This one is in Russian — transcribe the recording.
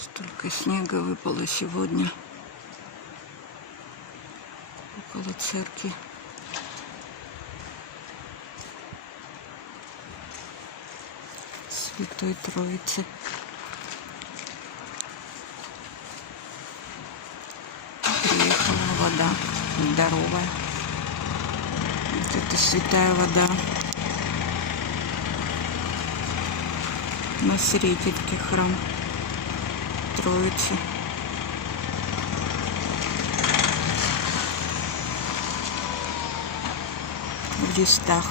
Столько снега выпало сегодня около церкви. Святой Троицы. Приехала вода здоровая. Вот это святая вода. На Сретенке храм Троицы. В листах.